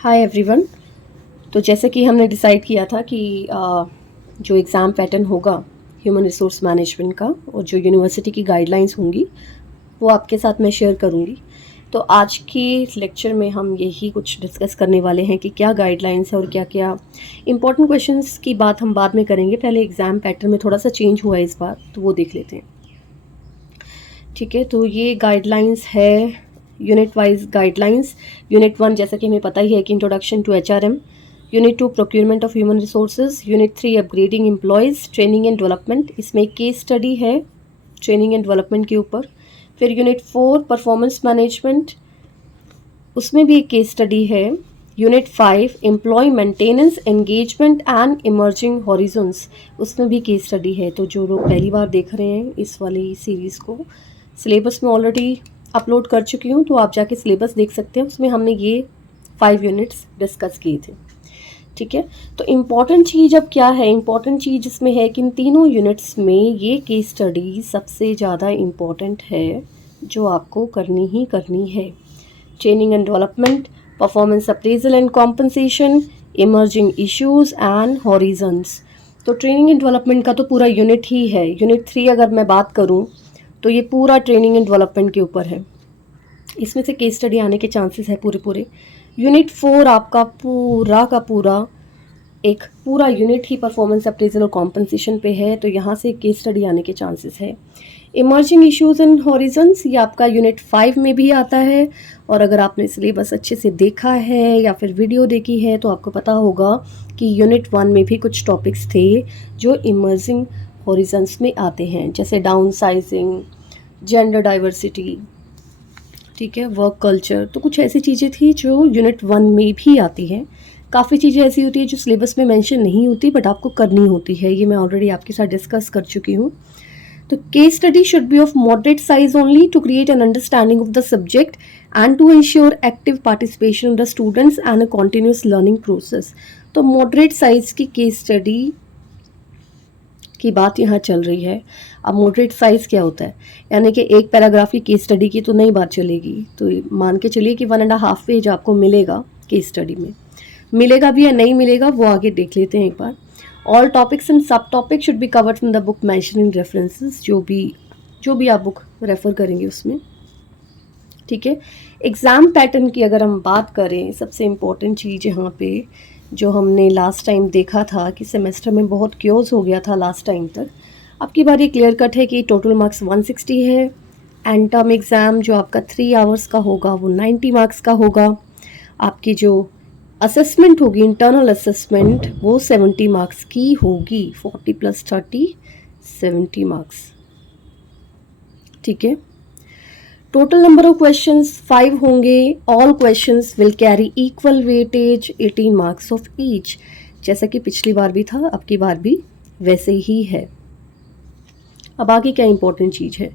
Hi everyone. तो जैसे कि हमने डिसाइड किया था कि जो एग्ज़ाम पैटर्न होगा ह्यूमन रिसोर्स मैनेजमेंट का और जो यूनिवर्सिटी की गाइडलाइंस होंगी वो आपके साथ मैं शेयर करूँगी। तो आज की लेक्चर में हम यही कुछ डिस्कस करने वाले हैं कि क्या गाइडलाइंस है और क्या क्या इंपॉर्टेंट क्वेश्चंस की बात हम बाद में करेंगे। पहले एग्ज़ाम पैटर्न में थोड़ा सा चेंज हुआ है इस बार, तो वो देख लेते हैं। ठीक है, तो ये गाइडलाइंस है यूनिट वाइज गाइडलाइंस। यूनिट 1 जैसा कि हमें पता ही है कि introduction to HRM, unit 2 procurement of human resources, unit 3 upgrading employees, training and development, इसमें एक केस स्टडी है ट्रेनिंग एंड डेवलपमेंट के ऊपर। फिर यूनिट 4 परफॉर्मेंस मैनेजमेंट, उसमें भी एक केस स्टडी है। Unit 5 employee maintenance engagement and emerging horizons, उसमें भी केस स्टडी है। तो जो लोग पहली बार देख रहे हैं इस वाली सीरीज़ को, सिलेबस में ऑलरेडी अपलोड कर चुकी हूँ, तो आप जाके सिलेबस देख सकते हैं। उसमें हमने ये 5 यूनिट्स डिस्कस किए थे। ठीक है, तो इम्पॉर्टेंट चीज़ अब क्या है? इम्पॉर्टेंट चीज़ इसमें है कि इन तीनों यूनिट्स में ये केस स्टडी सबसे ज़्यादा इम्पॉर्टेंट है, जो आपको करनी ही करनी है। Training and development, performance appraisal and compensation, emerging issues and horizons. तो ट्रेनिंग एंड डेवलपमेंट का तो पूरा यूनिट ही है। यूनिट 3 अगर मैं बात करूँ तो ये पूरा ट्रेनिंग एंड डेवलपमेंट के ऊपर है। इसमें से केस स्टडी आने के चांसेस है पूरे। यूनिट 4 आपका पूरा का पूरा एक पूरा यूनिट ही परफॉर्मेंस अप्रेजल और कॉम्पनसेशन पे है, तो यहाँ से केस स्टडी आने के चांसेस है। इमर्जिंग इश्यूज एंड हॉरिजन्स ये आपका यूनिट 5 में भी आता है, और अगर आपने सिलेबस अच्छे से देखा है या फिर वीडियो देखी है तो आपको पता होगा कि यूनिट 1 में भी कुछ टॉपिक्स थे जो इमर्जिंग हॉरिजन्स में आते हैं, जैसे डाउन साइजिंग, जेंडर डाइवर्सिटी, ठीक है, वर्क कल्चर। तो कुछ ऐसी चीज़ें थी जो यूनिट 1 में भी आती हैं। काफ़ी चीज़ें ऐसी होती है जो सिलेबस में मेंशन नहीं होती बट आपको करनी होती है, ये मैं ऑलरेडी आपके साथ डिस्कस कर चुकी हूँ। तो case study should be of moderate size only to create an understanding of the subject and to ensure active participation of the students and a continuous learning process. तो मॉडरेट साइज की case study की बात यहाँ चल रही है। अब moderate size क्या होता है? यानी कि एक पैराग्राफ की केस स्टडी की तो नहीं बात चलेगी, तो मान के चलिए कि 1.5 पेज आपको मिलेगा केस स्टडी में। मिलेगा भी या नहीं मिलेगा वो आगे देख लेते हैं एक बार। ऑल टॉपिक्स एंड सब topic should be covered from the book mention in references, जो भी आप बुक रेफर करेंगे उसमें। ठीक है, एग्ज़ाम पैटर्न की अगर हम बात करें, सबसे इम्पोर्टेंट चीज़ यहाँ पे जो हमने लास्ट टाइम देखा था कि सेमेस्टर में बहुत क्योज हो गया था लास्ट टाइम तक, अब की बार ये क्लियर कट है कि टोटल मार्क्स 160 है। एंड टर्म एग्ज़ाम जो आपका 3 आवर्स का होगा वो 90 मार्क्स का होगा। आपकी जो असेसमेंट होगी, इंटरनल असेसमेंट, वो 70 मार्क्स की होगी। 40 + 30 70 मार्क्स। ठीक है, टोटल नंबर ऑफ क्वेश्चंस 5 होंगे। All questions will carry equal weightage 18 marks of each, जैसा कि पिछली बार भी था अब की बार भी वैसे ही है। अब आगे क्या इंपॉर्टेंट चीज़ है?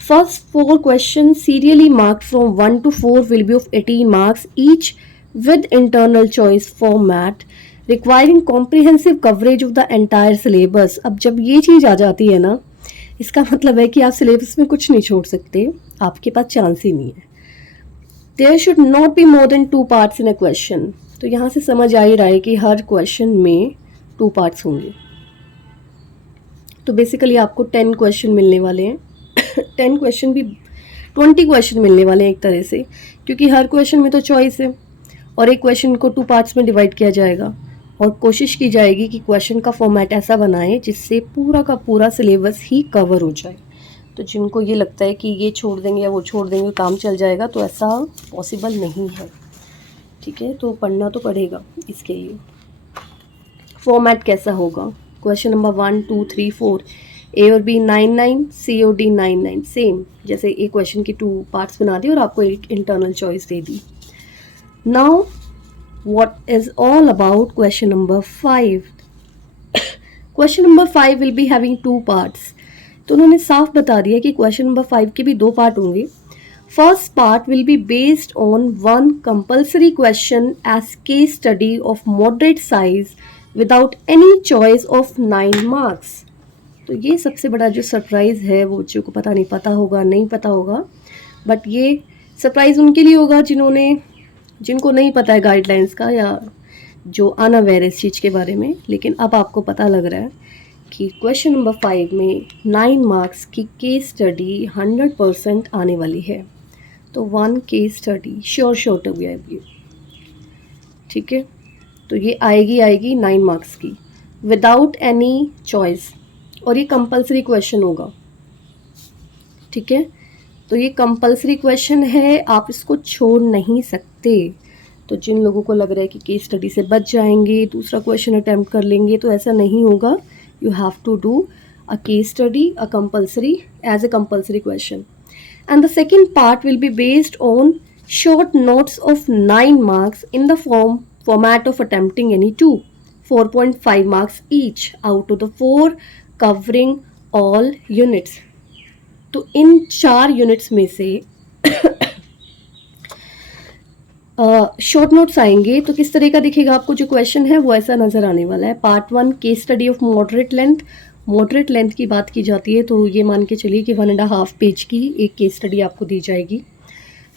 First 4 question serially marked from 1 to 4 will be of 18 marks each with internal choice format requiring comprehensive coverage of the entire syllabus। अब जब ये चीज़ आ जाती है ना, इसका मतलब है कि आप सिलेबस में कुछ नहीं छोड़ सकते, आपके पास चांस ही नहीं है। There should not be more than 2 parts in a question. तो यहाँ से समझ आ ही रहा है कि हर क्वेश्चन में 2 पार्ट्स होंगे। तो बेसिकली आपको 10 क्वेश्चन मिलने वाले हैं 10 क्वेश्चन भी 20 क्वेश्चन मिलने वाले हैं एक तरह से, क्योंकि हर क्वेश्चन में तो चॉइस है और एक क्वेश्चन को 2 पार्ट्स में डिवाइड किया जाएगा, और कोशिश की जाएगी कि क्वेश्चन का फॉर्मेट ऐसा बनाएं जिससे पूरा का पूरा सिलेबस ही कवर हो जाए। तो जिनको ये लगता है कि ये छोड़ देंगे या वो छोड़ देंगे काम चल जाएगा, तो ऐसा पॉसिबल नहीं है। ठीक है, तो पढ़ना तो पड़ेगा इसके लिए। फॉर्मेट कैसा होगा? क्वेश्चन नंबर 1 2 3 4 ए और बी 9 सी और डी 9 सेम, जैसे एक क्वेश्चन की 2 पार्ट्स बना दी और आपको एक internal choice they the. Now, what is all about question number 5? Question number 5 will be having 2 parts. तो उन्होंने साफ बता दिया कि क्वेश्चन नंबर 5 के भी 2 पार्ट होंगे। First part will be based on 1 compulsory question as case study of moderate size without any choice of 9 marks. तो ये सबसे बड़ा जो सरप्राइज़ है, वो जो को पता नहीं होगा, बट ये सरप्राइज़ उनके लिए होगा जिन्होंने जिनको नहीं पता है गाइडलाइंस का या जो अनअवेयर है इस चीज़ के बारे में, लेकिन अब आपको पता लग रहा है कि क्वेश्चन नंबर 5 में 9 मार्क्स की केस स्टडी 100% आने वाली है। तो 1 case study sure to be आएगी, ठीक है। तो ये आएगी 9 मार्क्स की विदाउट एनी चॉइस, और ये कंपलसरी क्वेश्चन होगा, ठीक है। तो ये कंपलसरी क्वेश्चन है, आप इसको छोड़ नहीं सकते। तो जिन लोगों को लग रहा है कि केस स्टडी से बच जाएंगे, दूसरा क्वेश्चन अटैम्प्ट कर लेंगे, तो ऐसा नहीं होगा। You have to do a case study a compulsory as a compulsory question, and the second part will be based on short notes of 9 marks in the format of attempting any two, 4.5 marks each out of the 4 covering all units. तो इन 4 units में से short notes आएंगे। तो किस तरह का दिखेगा आपको जो क्वेश्चन है वो ऐसा नज़र आने वाला है। Part 1 case study of moderate length की बात की जाती है, तो ये मान के चलिए कि 1.5 पेज की एक केस स्टडी आपको दी जाएगी।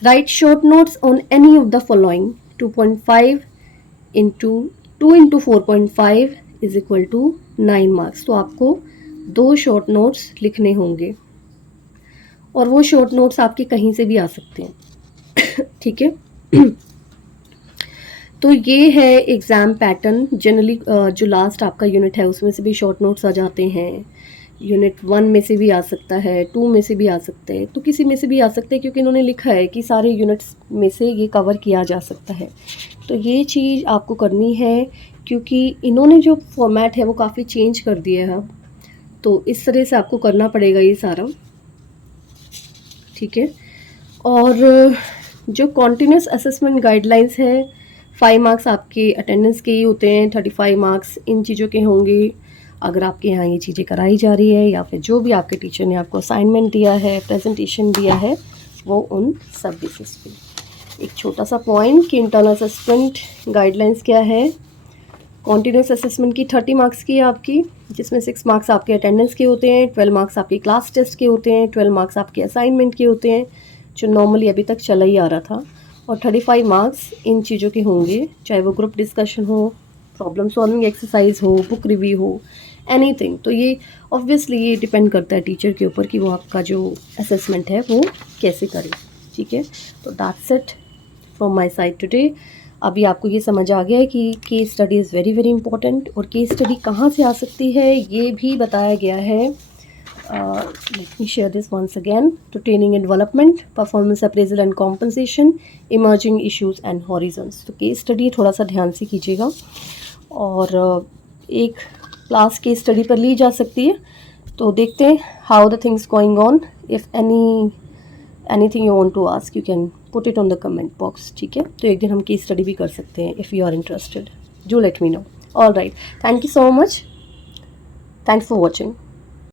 Write short notes on any of the following, 2.5 into 2 into 4.5 is equal to 9 marks. तो आपको 2 शॉर्ट नोट्स लिखने होंगे, और वो शॉर्ट नोट्स आपके कहीं से भी आ सकते हैं, ठीक है। तो ये है एग्ज़ाम पैटर्न। जनरली जो लास्ट आपका यूनिट है उसमें से भी शॉर्ट नोट्स आ जाते हैं, यूनिट 1 में से भी आ सकता है, 2 में से भी आ सकते हैं, तो किसी में से भी आ सकते हैं, क्योंकि इन्होंने लिखा है कि सारे यूनिट्स में से ये कवर किया जा सकता है। तो ये चीज़ आपको करनी है, क्योंकि इन्होंने जो फॉर्मेट है वो काफ़ी चेंज कर दिया है, तो इस तरह से आपको करना पड़ेगा ये सारा, ठीक है। और जो कॉन्टीन्यूस असेसमेंट गाइडलाइंस है, 5 मार्क्स आपके अटेंडेंस के ही होते हैं, 35 मार्क्स इन चीज़ों के होंगे अगर आपके यहाँ ये चीज़ें कराई जा रही है, या फिर जो भी आपके टीचर ने आपको असाइनमेंट दिया है, प्रेजेंटेशन दिया है, वो उन सब बेसिस पे। एक छोटा सा पॉइंट कि इंटरनल असेसमेंट गाइडलाइंस क्या है। कॉन्टीन्यूस असेसमेंट की 30 मार्क्स की है आपकी, जिसमें 6 मार्क्स आपके अटेंडेंस के होते हैं, 12 मार्क्स आपके क्लास टेस्ट के होते हैं, 12 मार्क्स आपके असाइनमेंट के होते हैं, जो नॉर्मली अभी तक चला ही आ रहा था, और 35 मार्क्स इन चीज़ों के होंगे, चाहे वो ग्रुप डिस्कशन हो, प्रॉब्लम सॉल्विंग एक्सरसाइज हो, बुक रिव्यू हो, एनीथिंग। तो ये ऑब्वियसली ये डिपेंड करता है टीचर के ऊपर कि वो आपका जो असेसमेंट है वो कैसे करे, ठीक है। तो that's it from my side today. अभी आपको ये समझ आ गया है कि case study is very very important, और केस स्टडी कहाँ से आ सकती है ये भी बताया गया है। Let me share this once again. तो training and development, performance appraisal and compensation, emerging issues and horizons. तो केस स्टडी थोड़ा सा ध्यान से कीजिएगा, और एक क्लास केस स्टडी पर ली जा सकती है। तो देखते हैं how the things going on. If anything you want to ask, you can put it on the comment box, ठीक है। तो एक दिन हम केस स्टडी भी कर सकते हैं, if you are interested, do let me know. All right, thank you so much, thanks for watching.